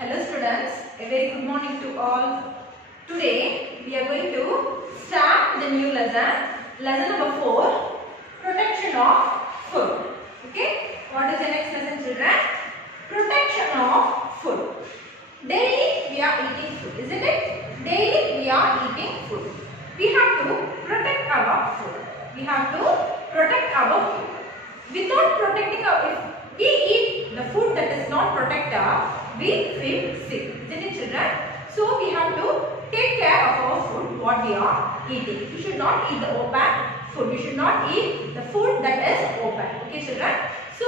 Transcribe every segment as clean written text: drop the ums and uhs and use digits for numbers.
Hello students, a very good morning to all. Today we are going to start the new lesson, lesson number 4, protection of food. Okay, what is the next lesson children? Protection of food. Daily we are eating food, isn't it? Daily we are eating food. We have to protect our food. We have to protect our food. Without protecting our, if we eat the food that is not protected, we feel sick, isn't it children? So we have to take care of our food, what we are eating. We should not eat the open food. We should not eat the food that is open. Okay children? So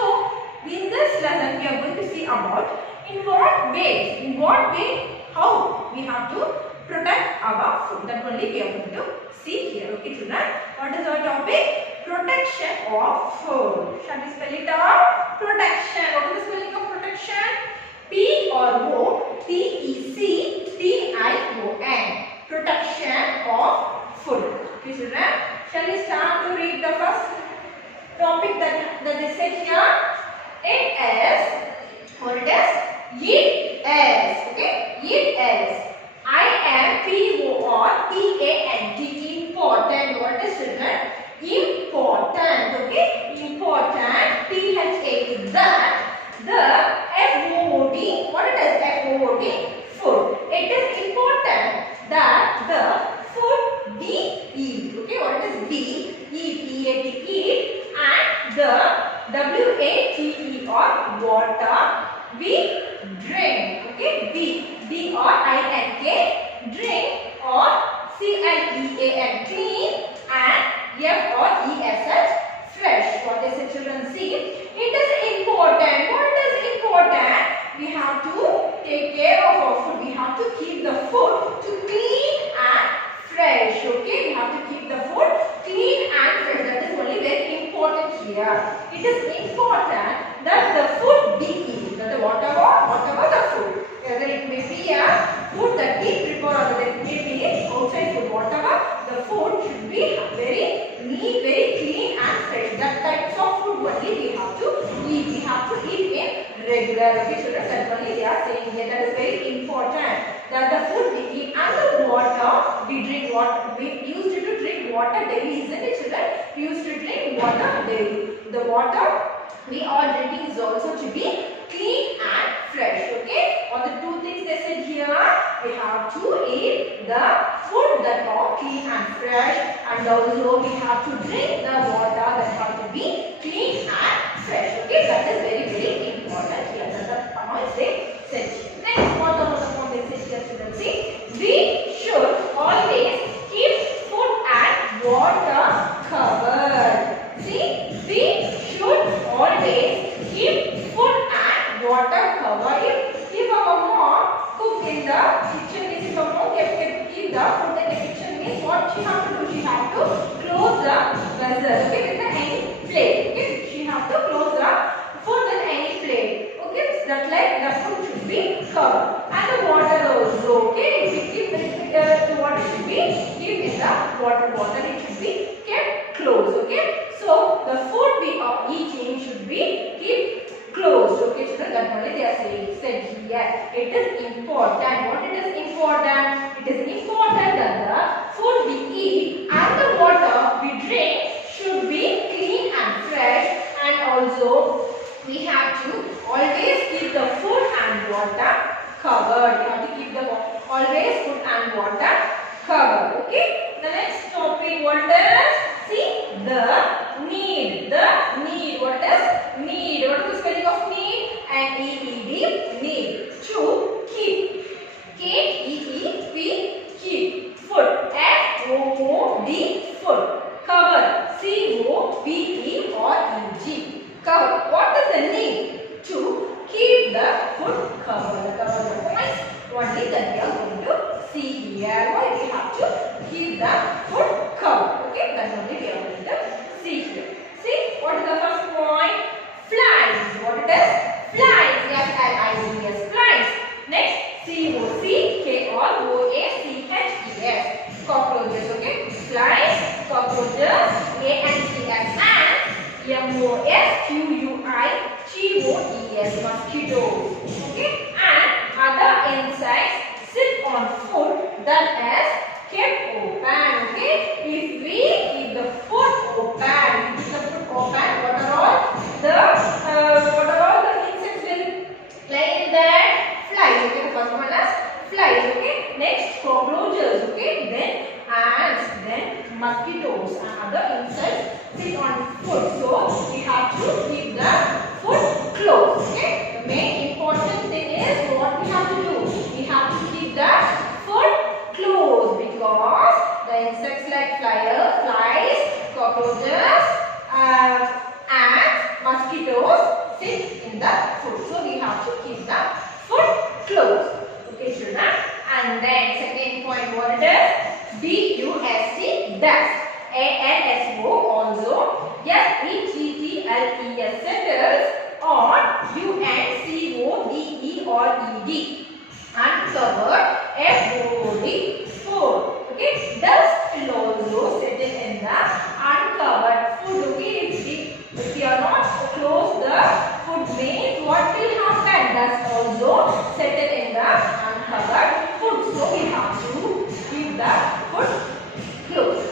in this lesson we are going to see about in what way, how we have to protect our food. That only we are going to see here. Okay children? What is our topic? Protection of food. Shall we spell it out? Protection. What is the spelling of protection? P-R-O-T-E-C-T-I-O-N. Protection of food. Okay children? Shall we start to read the first topic that is said here? It is, what it is? Eat as. Okay? Eat as. I-M-P-O-R-T-A-N-T. Important. What is children? Important. Okay? Important. T-H-A is that. The F-O-O-D. What it is? F-O-O-D. Food. It is important that the food we eat. Okay? What it is? We eat. E-A-T. Eat. And the W-A-T-E-R. Water. We drink. Okay? We. D-R-I-N-K. Drink. Or C-L-E-A-N. Clean. And F-R-E-S-H. Fresh. What is it children? See? It is important. What is important? We have to take care of our food. We have to keep the food to clean and fresh. Okay? We have to keep the food clean and fresh. That is only very important here. It is important that the food we eat, that whatever the food, whether it may be a food that we prepare or whether it may be outside food, whatever the food should be very neat, very clean and fresh. That types of food only we have to eat. We have to eat in regular. Okay, children, that only they are saying here. That is very important. That the food we eat and the water we drink. Water we used to drink water daily, isn't it, children? We used to drink water daily. The water we are drinking is also to be clean and fresh. Okay. On the two things they said here, we have to eat the food that are clean and fresh, and also we have to drink the water that have to be clean and fresh. Okay, that is very important here. That's the point they said here. Next, what the point they said here, children? See, we should always keep food and water covered. See, we should always keep food and water covered. If our mom cooked in the kitchen, if our mom kept the food in the kitchen, means what she have to do? She have to close the vessel. Okay, with any plate. Okay, she have to close the food with any plate. Okay, that like the food should be covered, and the water also. Okay, if we keep the water should be kept in the water bottle. It should be kept closed. Okay, so the food we are eating should be kept closed. Okay, children, that only they are saying. Said here, it is important. What it is important? It is important that the food we eat and the water we drink should be clean and fresh, and also we have to always keep the food and water covered. We have to keep the always food and water covered. Okay. The next topic, what is? See, the need. The need. What is need? What is the spelling of need? N-E-E-D. Need. To keep. K-E-E-P. Keep. Food. F-O-O-D. Food. Cover. C-O-V-E-R-E-G. Cover. What is the need? To keep the food covered. Cover the points. Only that we are going to see here. Why we have to keep the food covered. Okay, that's only we are going to see here. See, what is the first point? Flies. What it is? Flies. F-L-I-E-S. Flies. Next, C-O-C-K-R-O-A-C-H-E-S. Cockroaches. Okay, flies, cockroaches, A-N-T-S, and M-O-S-Q-U-I-T-O-E-S. Mosquitoes. Okay, and other that is kept open. Okay, if we keep the foot open, what are all the insects will lay in that? Flies. Okay, the first one is flies. Okay, next cockroaches. Okay, then ants, then mosquitoes and other insects sit on foot. So we have to keep the foot closed. Okay, the main important thing is what we have to do. We have to keep the foot closed because the insects like flies, cockroaches, ants, mosquitoes sit in the foot. So we have to keep the foot closed. Okay, children. And then second point, what it is? DUST, dust. ANSO, also. SETTLES, settles. On UNCOVE or ED. Uncovered. FOOD, food. Okay, dust will also settle in the uncovered food. Okay, if we are not close the food means what will happen? Dust also settle in the uncovered food. So we have to keep the food closed.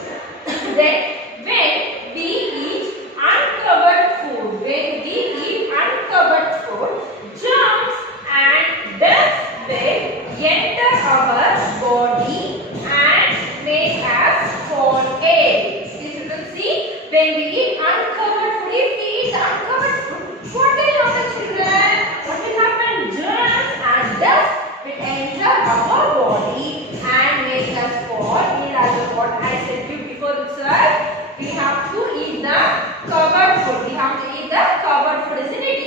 Then when we eat uncovered food, germs and dust will enter our body and make us fall ill. This you can see when we eat uncovered food. If we eat uncovered food, what will happen, children? What will happen? Germs and dust will enter our body and make us fall ill. As what I said to you before itself, we have to eat the covered food. We have to eat the covered food, isn't it?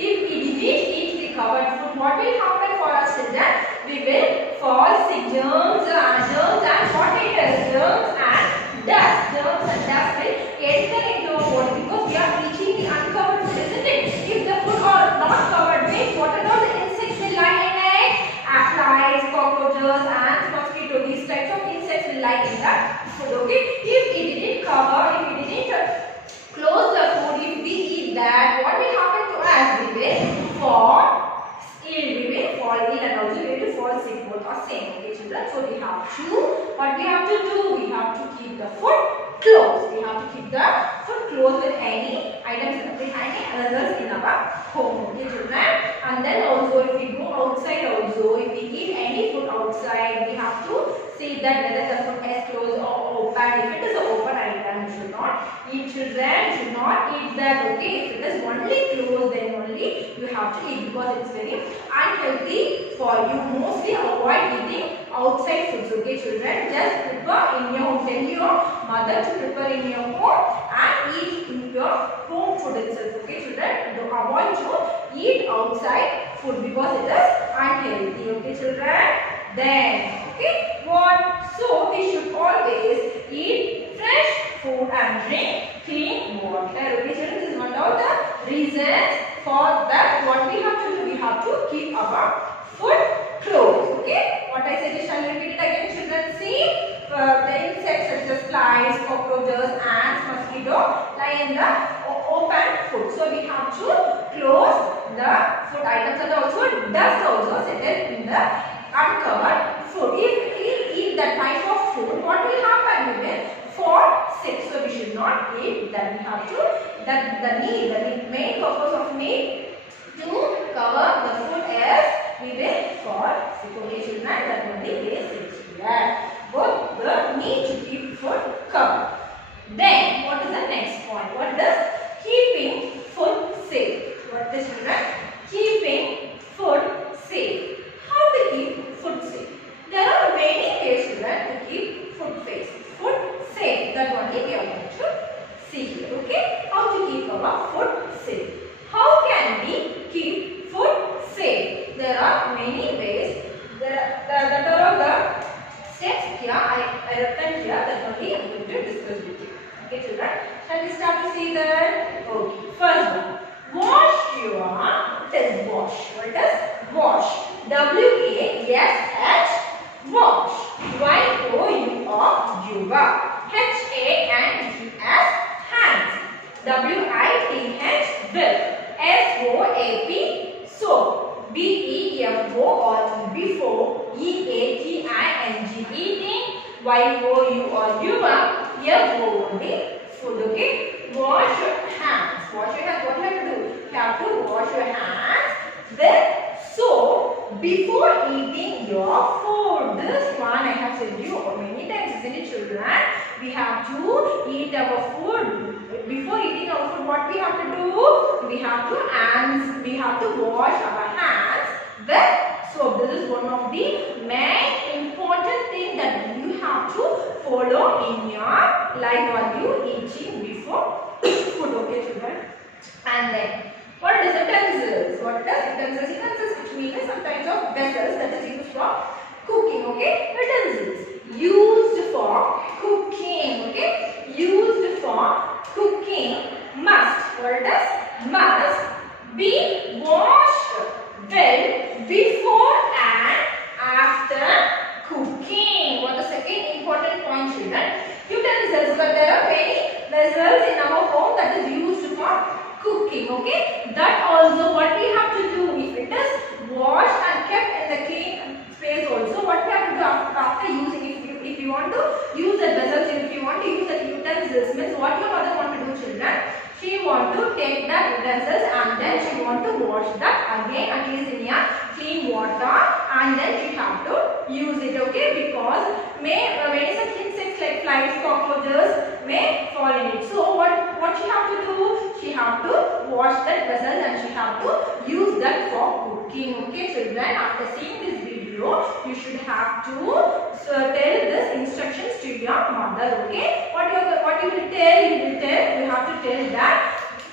If we didn't eat the covered food, what will happen for us, children? We will fall sick. Germs and what it is? Germs and dust. Germs and dust will enter into our body because we are eating the uncovered food, isn't it? If the food are not covered, means what are all the insects will lie in it? Flies, cockroaches, ants, mosquitoes. These types of insects will lie in the food. Okay. If it didn't cover, if it didn't close the food, if we eat that, what will happen to us? We will fall ill. We will fall ill and also we will fall sick. Both are same. Okay, children. So we have to, what we have to do? We have to keep the foot closed. We have to keep the foot closed with any items behind others in our home. Okay, children. And then also if we go outside also, if we eat any food outside, we have to see that whether the food is closed or open. If it is an open item, you should not eat. Children should not eat that. Okay, if it is only closed, then only you have to eat because it's very unhealthy for you. Mostly avoid eating outside foods. Okay, children, just prepare in your home. Tell your mother to prepare in your home and eat in your home food itself. Okay, children, do avoid to eat outside food because it is unhealthy. Okay, children. Then, okay, what? So we should always eat fresh food and drink clean water. Okay, children, this is one of the reasons for that. What we have to do, we have to keep our foot closed. Okay, what I said, I shall repeat it again. Children, see the insects such as flies, cockroaches, ants, mosquito lie in the open food. So we have to close the food items and also dust also settle in the uncovered food. If we eat that type of food, what will happen? We will fall sick. So we should not eat that. We have to, the main purpose of meat to cover the food is we will fall sick. Okay, children, that only is here. Both the need to keep food covered. Then what is the next point? What does keeping food safe? What is, children? Keeping food safe. How to keep food safe? There are many ways, children, to keep food safe. That only we are going to see here. Okay? How to keep our food safe? How can we keep food safe? There are many ways. That are all the steps here. I written here. That only I am going to discuss with you. Okay, children? Shall we start to see that? Okay. First one. Wash your. What is wash? What is wash? W-A-S-H. Wash. Y-O-U-R. H-A-N-D-S. Hands. W-I-T-H. With. S-O-A-P. Soap. B-E-A. F-O or E before, E-A-T-I-N-G, eating, Y-O-U or U-M, F-O-O-D, food, okay? Wash your hands. Wash your hands. What do you have to do? You have to wash your hands. Then, so, before eating your food, this one I have said you many times, isn't it, children? We have to eat our food. Before eating our food, what we have to do? We have to wash our hands with soap. This is one of the main important thing that you have to follow in your life while you eating before food. Okay, children. And then, what are the utensils? What does utensils? Utensils, which means some types of vessels that is used for cooking. Okay, utensils used for cooking. Okay, used for cooking must. What does must be washed well before and after cooking. What the second important point, children? Utensils, but there are many vessels in our home that is used for cooking. Okay, that also what we have to do, if it is washed and kept in the clean space also, what we have to do after using, if you want to use the vessels, if you want to use the utensils, means what your mother want to do, children? She want to take the utensils and then she want to wash that again, at least in a clean water, and then she have to use it. Okay, because many such insects like flies, cockroaches may fall in it. So what she have to do? She have to wash that vessel and she have to use that for cooking. Okay, children, after seeing this video, you should have to tell this instructions to your mother. Okay, what you will tell? You have to tell that,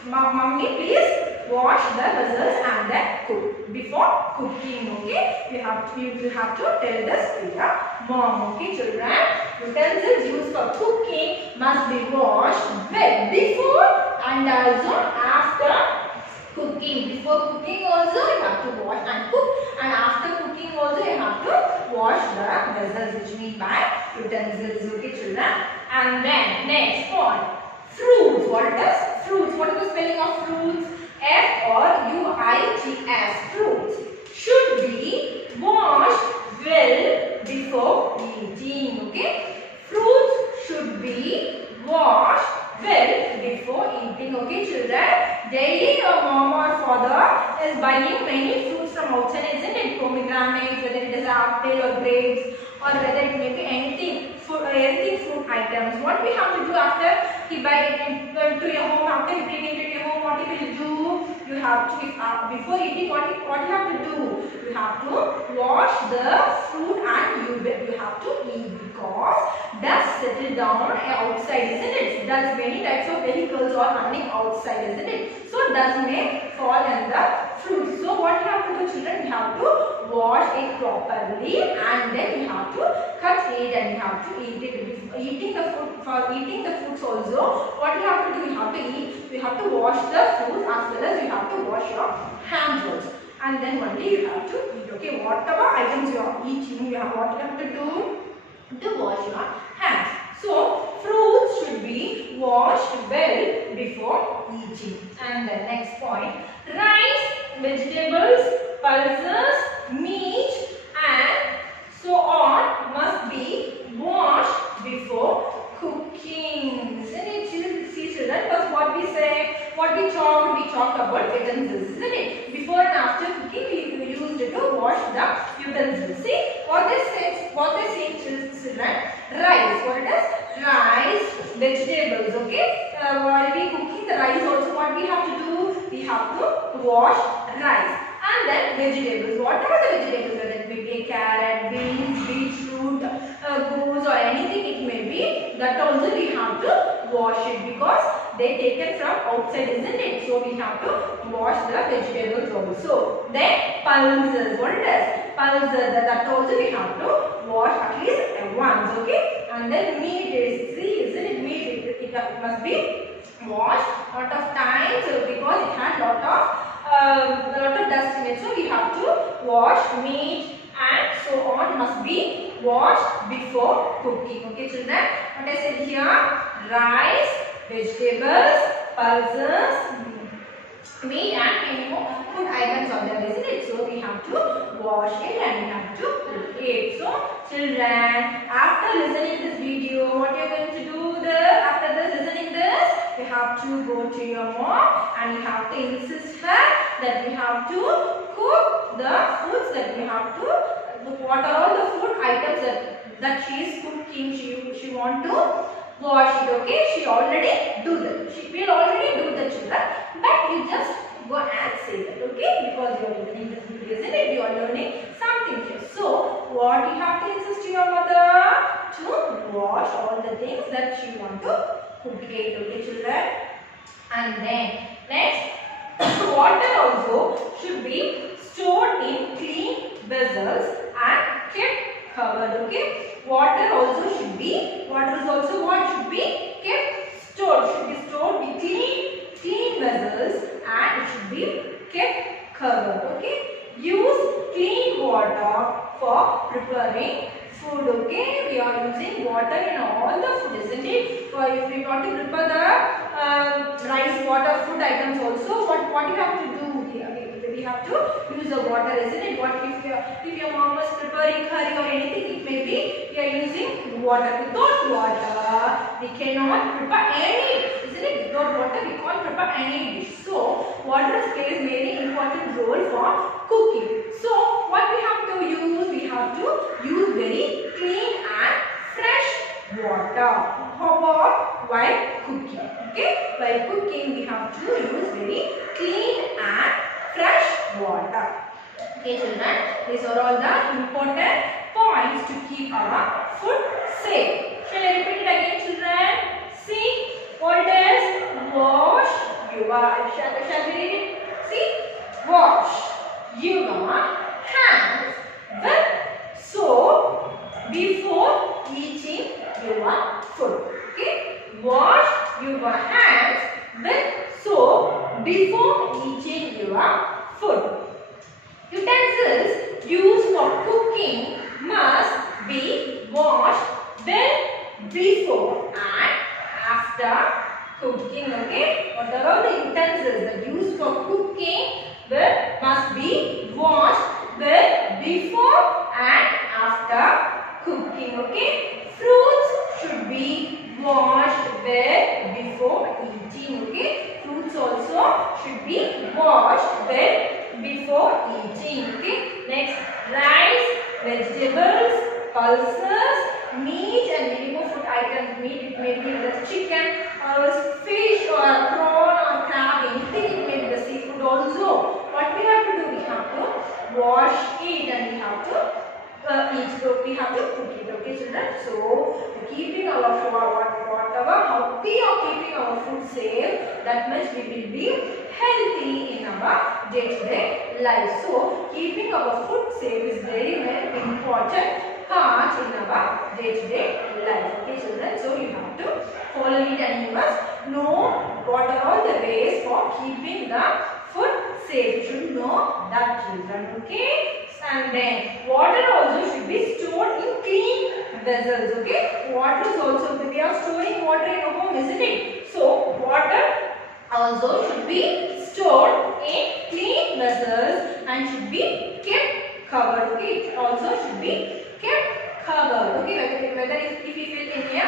Mummy, please wash the vessels and then cook before cooking. Okay, you have to tell this to your mom. Okay, children, utensils used for cooking must be washed well before and also after cooking. Before cooking also you have to wash and cook, and after cooking also you have to wash the vessels, which mean by utensils. Okay, children. And then next point, fruits. What is fruits? What is the spelling of fruits? F-R-U-I-T-S. Fruits should be washed well before eating. Okay, fruits should be washed well before eating. Okay, children, daily your mom or father is buying many fruits from outside, isn't it? Pomegranates, whether it is apple or grapes, or whether it may be anything fruit items. What we have to do after he buy it to your home, after he bring it to your home, what he will do? You have to, before eating, what you have to do? You have to wash the fruit and you have to eat, because dust settle down outside, isn't it? Dust, many types of vehicles are running outside, isn't it? So dust may fall in the fruit. So what you have to do, children? You have to wash it properly and then you have to cut it and you have to eat it. Eating the food, for eating the foods also, what you have to do? You have to eat. You have to wash the food as well as you have to wash your hands also. And then only you have to eat. Okay, whatever items you are eating, what you have to do? To wash your hands. So fruits should be washed well before eating. And the next point, rice, vegetables, pulses, meat and so on must be washed before cooking. Isn't it? See, children, first what we say, what we talked about utensils, isn't it? Before and after cooking, we used it to wash the utensils. See what they say, children? Rice. What it is? Rice, vegetables. Okay. While we cooking the rice, also what we have to do? We have to wash rice. And then vegetables. Whatever the vegetables, whether it may be carrot, beans, beetroot, goose or anything it may be, that also we have to wash it, because they taken from outside, isn't it? So we have to wash the vegetables also. Then pulses. What it is? Pulses. That also we have to wash at least once. Okay. And then meat is, see, isn't it? Meat it must be washed lot of times, because it had lot of dust in it. So we have to wash meat and so on must be washed before cooking. Okay, children. What I said here? Rice, vegetables, pulses, meat and any more food items are there, isn't it? So we have to wash it and we have to cook it. So children, after listening this video, what you are going to do after this listening this, you have to go to your mom and you have to insist her that we have to cook the foods, that we have to, what are all the food items that she is cooking, she want to wash it, okay? She already do that. She will already do the children, but you just go and say that, okay? Because you are listening this video, isn't it? You are learning something here. So, what you have to insist to your mother? To wash all the things that she want to cook it, okay children? And then, next, water also should be stored in clean vessels and kept covered, okay? Water also should be, water is also what should be kept stored, should be stored with clean vessels and it should be kept covered, okay? Use clean water for preparing food, okay? We are using water in all the food, isn't it? So if we want to prepare the rice, water, food items also, what you have to do here? We have to use the water, isn't it? What if your mom was preparing curry or anything, it may be we are using water. Without water, we cannot prepare any dish, isn't it? Without water, we can't prepare any dish. So, water plays very important role for cooking. So, what we have to use? We have to use very clean and fresh water. How about while cooking? Okay, while cooking, we have to use very clean and fresh water. Okay children, these are all the important points to keep our food safe. Shall I repeat it again children? See what it is? Wash your, shall we read it? See, wash your hands with soap before eating your food. Okay, wash your hands with soap before eating your food. Utensils used for cooking must be washed well before and after cooking, okay? What are all the utensils that used for cooking must be washed well before and after cooking, okay? Fruits should be washed well before eating, okay? Fruits also should be washed well before eating, okay? Next, rice, vegetables, pulses, meat and many more food items. Meat, it may be the chicken or fish or prawn or crab, anything, it may be the seafood also. What we have to do? We have to wash it and we have to eat. So we have to cook it, okay children? So keeping our how we are keeping our food safe, that much we will be healthy in our day-to-day life. So keeping our food safe is very important part in our day-to-day life, okay children? So you have to follow it and you must know what are all the ways for keeping the food safe. You should know that children, okay? And then water also should be stored in clean vessels, okay? Water is also, we are storing water in a home, isn't it? So water also should be stored in clean vessels and should be kept covered, okay? It also should be kept covered, okay? Whether if we fill in a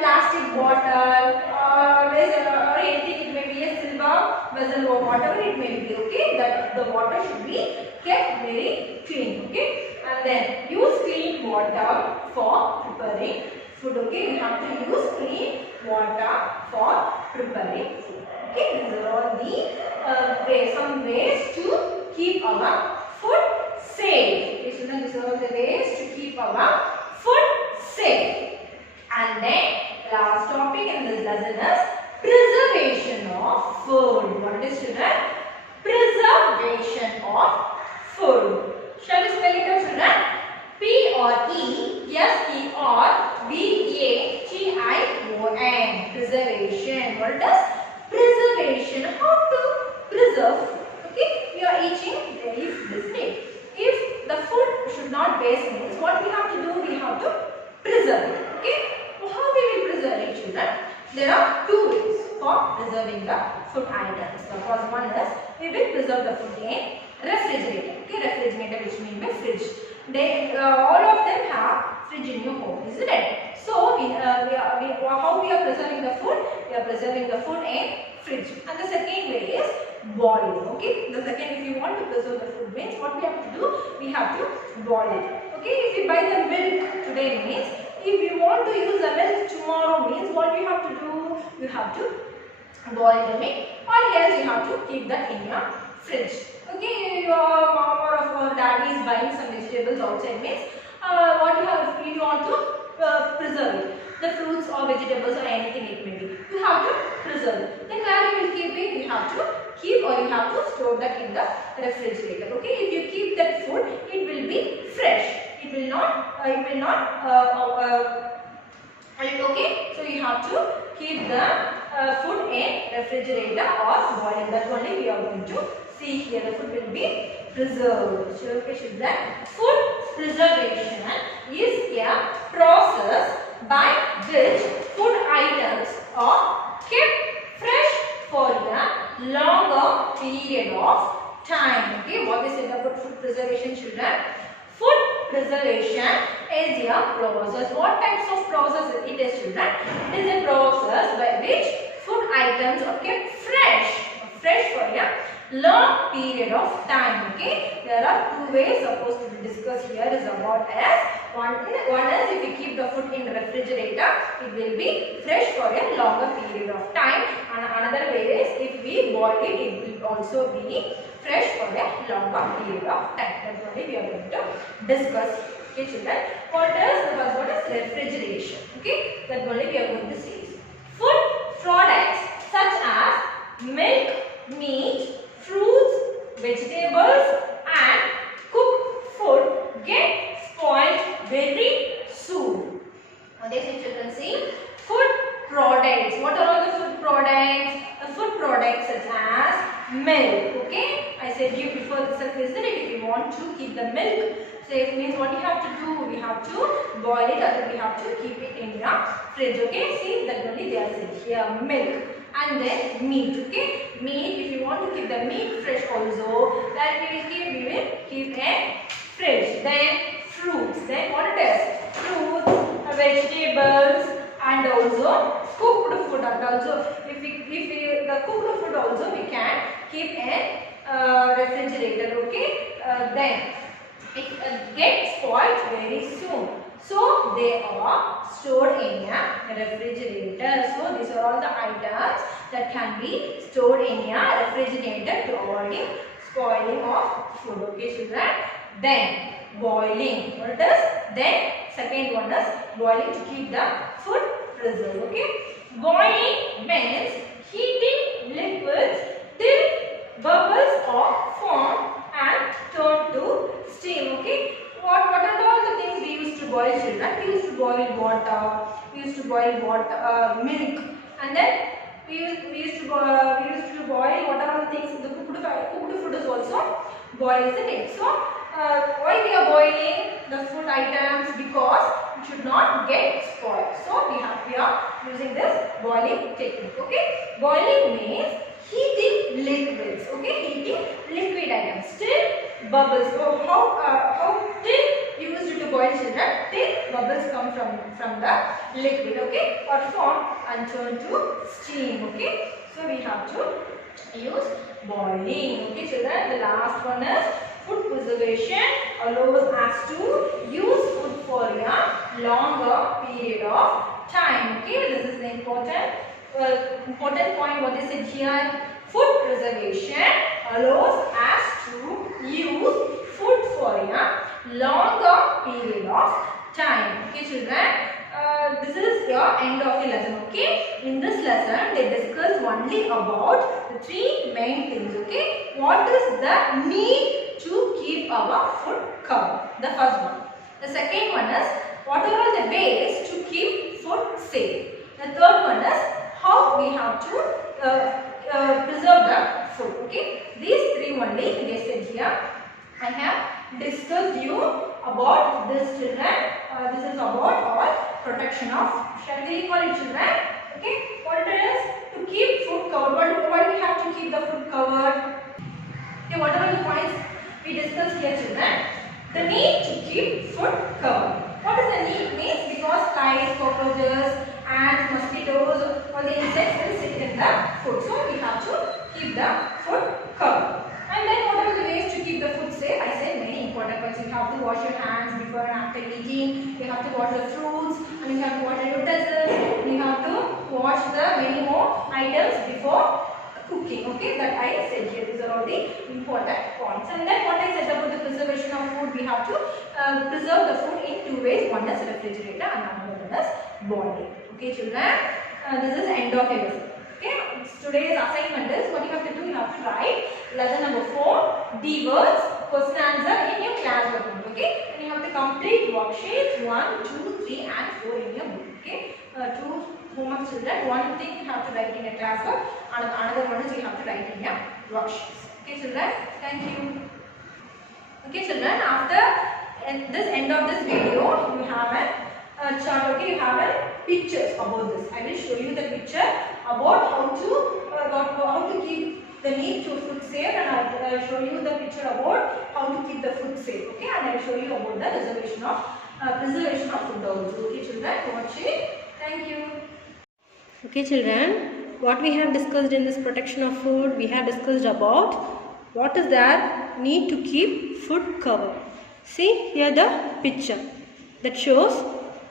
plastic bottle or anything, it may be a silver vessel or whatever it may be, okay? That the water should be kept very clean, okay? And then use clean water for preparing food, okay? We have to use clean water for preparing food, okay? These are all the some ways to keep our food safe. Okay, so these are all the ways to keep our food safe. And then last topic in this lesson is preservation of food. What is children? Preservation of food. Shall we spell it out children? P-R-E-S-E-R-V-A-T-I-O-N. Preservation. What is preservation? How to preserve food? Okay, we are eating daily food, isn't it? If the food should not waste means what we have to do? We have to preserve it. Okay, so how we will preserve it children? There are two ways for preserving the food items. The first one is we will preserve the food in refrigerator. Okay, refrigerator which means by fridge. They all of them have fridge in your home, isn't it? So how we are preserving the food? We are preserving the food in fridge. And the second way is boiling. Okay, the second, if you want to preserve the food means what we have to do? We have to boil it. Okay, if you buy the milk today means if you want to use the milk tomorrow means what you have to do? You have to boil the milk, or else you have to keep that in your fridge. Okay, your mom or daddy is buying some vegetables outside means what you want to preserve it. The fruits or vegetables or anything it may be. You have to preserve it. Then where you will keep it? You have to keep, or you have to store that in the refrigerator. Okay, if you keep that food, it will be fresh. It will not. Okay, so you have to keep the food in refrigerator or boiling. That only we are going to see here. The food will be preserved. So, okay, children, food preservation is a process by which food items are kept fresh for a longer period of time. Okay, what is it about food preservation, children? Food preservation is a process. What types of process it is, children? It is a process by which food items are kept fresh for a long period of time. Okay, there are two ways supposed to be discussed here. Is about as one is if we keep the food in the refrigerator, it will be fresh for a longer period of time, and another way is if we boil it, it will also be fresh for a longer period of time. That's only we are going to discuss. Okay, children, what is the first one is refrigeration. Okay, that only we are going to see. Food products such as milk, meat, fruits, vegetables and cooked food get spoiled very soon. Now this is children see food products. What are all the food products? The food products such as milk. Okay, I said you before this is that if you want to keep the milk safe means what you have to do? We have to boil it, or then we have to keep it in your fridge. Okay, see that only they are saying here milk. And then meat. Okay, meat, if you want to keep the meat fresh also, then we will keep in fridge. Then fruits, then what it is? Fruits, vegetables and also cooked food. And also if the cooked food also we can keep in refrigerator. Okay, then it gets spoiled very soon. So they are stored in a refrigerator. So these are all the items that can be stored in a refrigerator to avoid spoiling of food. Okay, children. Then boiling. What it is? Then second one is boiling to keep the food preserved. Okay. Boiling means heating liquids till bubbles are formed and turned to steam. Okay. What are all the things we used to boil, children? We used to boil water, we used to boil milk, and then we used to boil what are all the things? The cooked food is also boiled, isn't it? So why we are boiling the food items? Because it should not get spoiled. So we are using this boiling technique. Okay, boiling means heating liquids. Okay, heating liquid items till bubbles. So how till used to boil, children? Till bubbles come from the liquid. Okay, or form and turn to steam. Okay, so we have to use boiling. Okay, children. The last one is food preservation allows us to use food for a longer period of time. Okay, this is the important point. What is it here? Food preservation allows us to use food for a longer period of time. Okay, children. This is your end of the lesson. Okay, in this lesson they discuss only about the three main things. Okay, what is the need to keep our food covered? The first one. The second one is what are all the ways to keep food safe? The third one is how we have to preserve the food. Okay, these three only they said here. I have discussed you about this, children. This is about our protection of, shall we call it, children? Okay, what it is? To keep food covered. What we have to keep the food covered? Okay, what are the points we discussed here, children? The need to keep food covered. What does the need means? Because flies, cockroaches, ants, mosquitoes, all the insects will sit in the food. So we have to keep the food covered. And then what are the ways to keep the food safe? I said many important points. You have to wash your hands before and after eating. You have to wash the fruits, and you have to wash the utensils. You have to wash the many more items before cooking. Okay, that I said here. These are all the important points. And then what I said about the preservation of food, we have to preserve the food in two ways. One is refrigerator and another one is boiling. Okay, children. This is end of your lesson. Okay, today's assignment is what you have to do. You have to write lesson number 4, the words, question answer in your class document. Okay, and you have to complete worksheets 1, 2, 3, and 4 in your book. Okay, 2 homework children. One thing you have to write in your class work, and another one is you have to write in your worksheets. Okay, children. Thank you. Okay, children. After this end of this video, you have a chart. Okay, you have a pictures about this. I will show you the picture about how to keep the need to food safe, and I will show you the picture about how to keep the food safe. Okay, and I will show you about the preservation of food also. Okay, children, watch it. Thank you. Okay, children, what we have discussed in this protection of food, we have discussed about what is that need to keep food covered. See here the picture that shows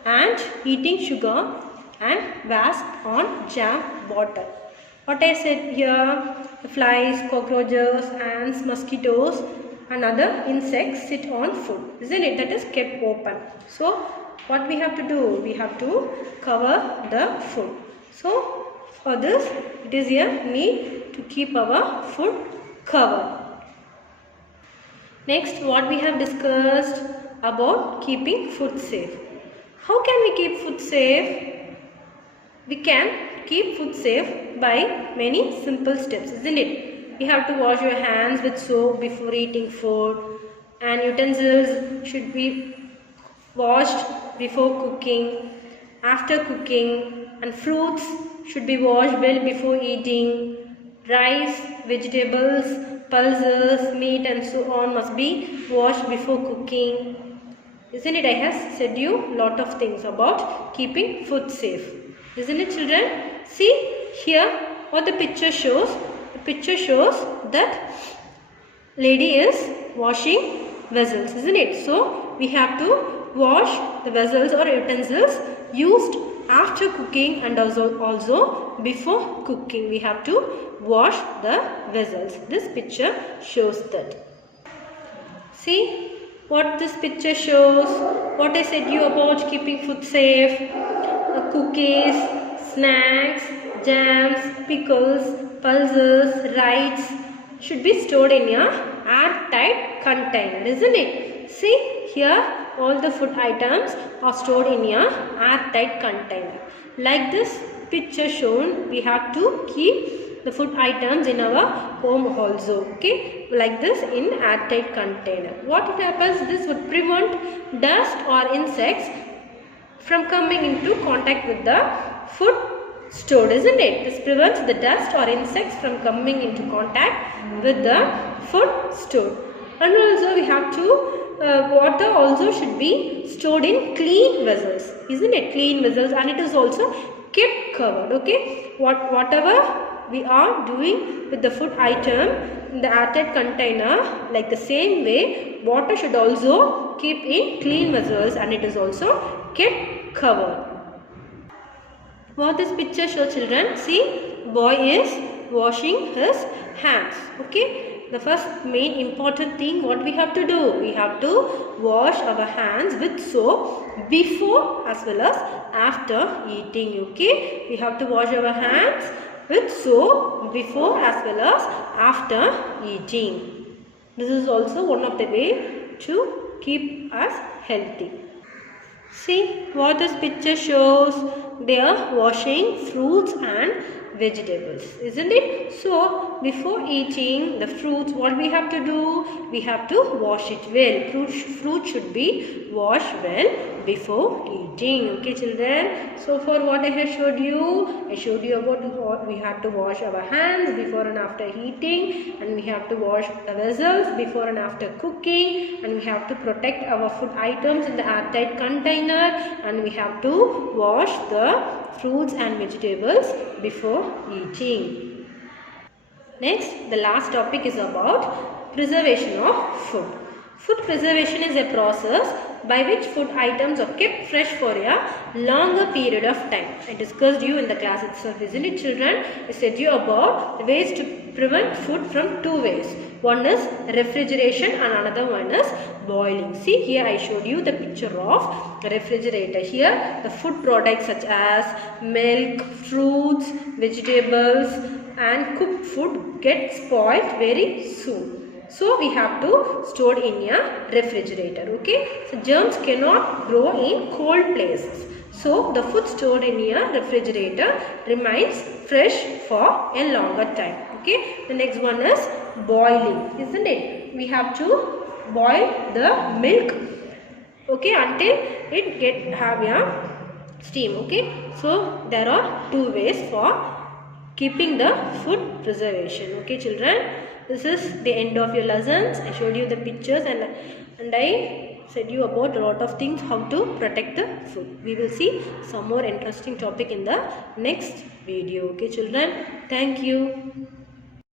ant eating sugar and wasp on jam bottle. What I said here, the flies, cockroaches, ants, mosquitoes and other insects sit on food, isn't it? That is kept open. So what we have to do? We have to cover the food. So for this, it is a need to keep our food covered. Next, what we have discussed about keeping food safe. How can we keep food safe? We can keep food safe by many simple steps, isn't it? You have to wash your hands with soap before eating food, and utensils should be washed before cooking, after cooking, and fruits should be washed well before eating. Rice, vegetables, pulses, meat and so on must be washed before cooking. Isn't it? I have said you lot of things about keeping food safe. Isn't it, children? See here what the picture shows. The picture shows that lady is washing vessels, isn't it? So we have to wash the vessels or utensils used after cooking and also before cooking. We have to wash the vessels. This picture shows that. See what this picture shows. What I said you about keeping food safe. Cookies, snacks, jams, pickles, pulses, rice should be stored in a airtight container, isn't it? See here all the food items are stored in a airtight container. Like this picture shown, we have to keep the food items in our home also. Okay, like this in airtight container. What happens? This would prevent dust or insects from coming into contact with the food stored, isn't it? This prevents the dust or insects from coming into contact with the food stored. And also we have to water also should be stored in clean vessels, isn't it? Clean vessels, and it is also kept covered. Okay, whatever we are doing with the food item in the airtight container, like the same way water should also keep in clean vessels, and it is also kept covered. What this picture shows, children? See, boy is washing his hands. Okay, the first main important thing what we have to do, we have to wash our hands with soap before as well as after eating. Okay, we have to wash our hands with soap before as well as after eating. This is also one of the way to keep us healthy. See what this picture shows. They are washing fruits and vegetables, isn't it? So before eating the fruits, what we have to do? We have to wash it well. Fruit should be washed well before eating. Okay children, so for what I have showed you, I showed you about what we have to wash our hands before and after eating, and we have to wash the vessels before and after cooking, and we have to protect our food items in the airtight container, and we have to wash the fruits and vegetables before eating. Next, the last topic is about preservation of food. Food preservation is a process by which food items are kept fresh for a longer period of time. I discussed you in the class itself, isn't it children? I said you about the ways to prevent food from two ways. One is refrigeration and another one is boiling. See here I showed you the picture of a refrigerator. Here the food products such as milk, fruits, vegetables and cooked food get spoiled very soon. So we have to store in a refrigerator. Okay. So germs cannot grow in cold places. So the food stored in a refrigerator remains fresh for a longer time. Okay. The next one is boiling, isn't it? We have to boil the milk, okay, until it have a steam. Okay. So there are two ways for keeping the food preservation. Okay children, this is the end of your lessons. I showed you the pictures and I said you about a lot of things how to protect the food. We will see some more interesting topic in the next video. Okay children, thank you.